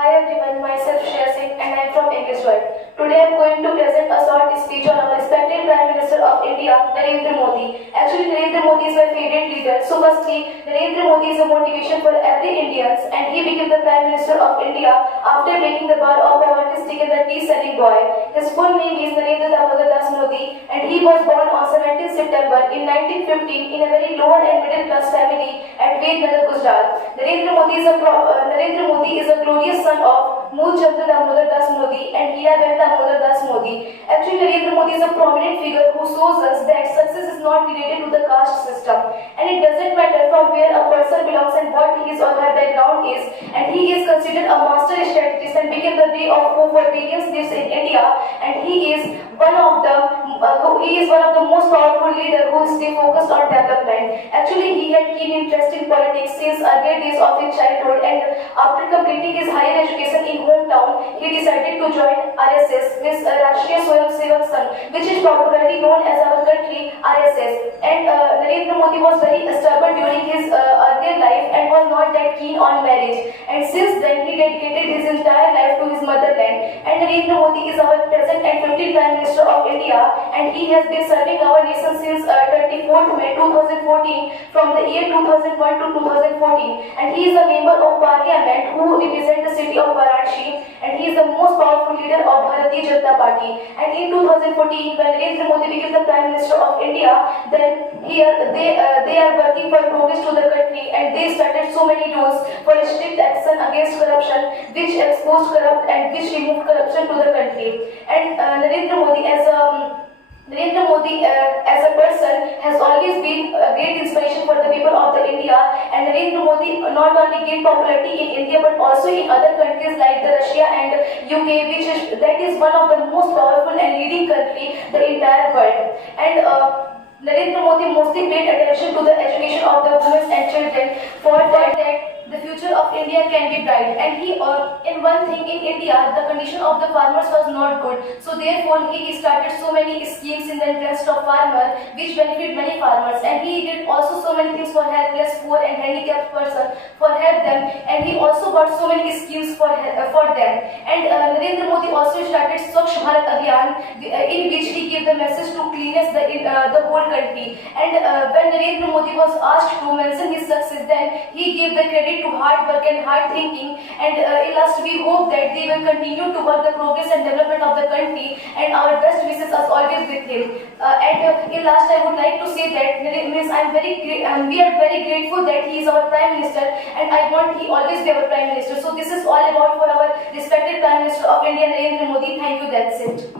Hi everyone, myself Shreya Singh and I am from English World. Today I am going to present a short speech on our respected Prime Minister of India, Narendra Modi. Actually, Narendra Modi is my favorite leader. So firstly, Narendra Modi is a motivation for every Indian and he became the Prime Minister of India after breaking the bar of poverty stricken the tea-selling boy. His full name is Narendra Damodar Das Modi and he was born on 17 September in 1915 in a very lower and middle class family at Vednagar, Gujarat. Narendra Modi is a glorious son of Mool Chandra Damodar Das Modi and Hira Ben Damodar Das Modi. Actually, Narendra Modi is a prominent figure who shows us that success is not related to the caste system and it doesn't matter from where a person belongs and what his or her background is, and he is considered a master strategist and became the way of hope for billions lives in India, and he is one of the most powerful leader who stay focused on development. Actually, he had keen interest in politics since earlier days of his childhood, and after completing his higher education in hometown, he decided to join RSS, means Rashtriya Swayam Sevak Sangh, which is popularly known as our country RSS. And Narendra Modi was very stubborn during his earlier life and was not that keen on marriage. And since then, he dedicated his entire life to his motherland. And Narendra Modi is our present and 15th Prime Minister of India, and he has been serving our nation since 24th May 2014, from the year 2001 to 2014. And he is a member of Parliament who represents the city of Varanasi, and he is the most powerful leader of Bharatiya Janata Party. And in 2014, when Narendra Modi became the Prime Minister of India, then they are working for progress to the country, and they started so many rules for strict action against corruption, which exposed corrupt and which removed corruption to the country. And Narendra Modi as a person has always been a great inspiration for the people of the India, and Narendra Modi not only gained popularity in India but also in other countries like the Russia and UK, that is one of the most powerful and leading country the entire world. And Narendra Modi mostly paid attention to the education of the women and children for that the future of India can be bright. And in one thing in India, the condition of the farmers was not good. So therefore, he started so many schemes in the interest of farmer, which benefit many farmers. And he did also so many things for helpless, poor and handicapped person, for help them. And he also got so many schemes for them. And Narendra Modi also started Swachh Bharat Abhiyan, in which he gave the message to cleanliness the whole country. And when Narendra Modi was asked to mention his success, then he gave the credit to hard work and hard thinking, and in last we hope that they will continue to work the progress and development of the country, and our best wishes are always with him. In last I would like to say that we are very grateful that he is our Prime Minister, and I want he always be our Prime Minister. So this is all about for our respected Prime Minister of India, Narendra Modi. Thank you, that's it.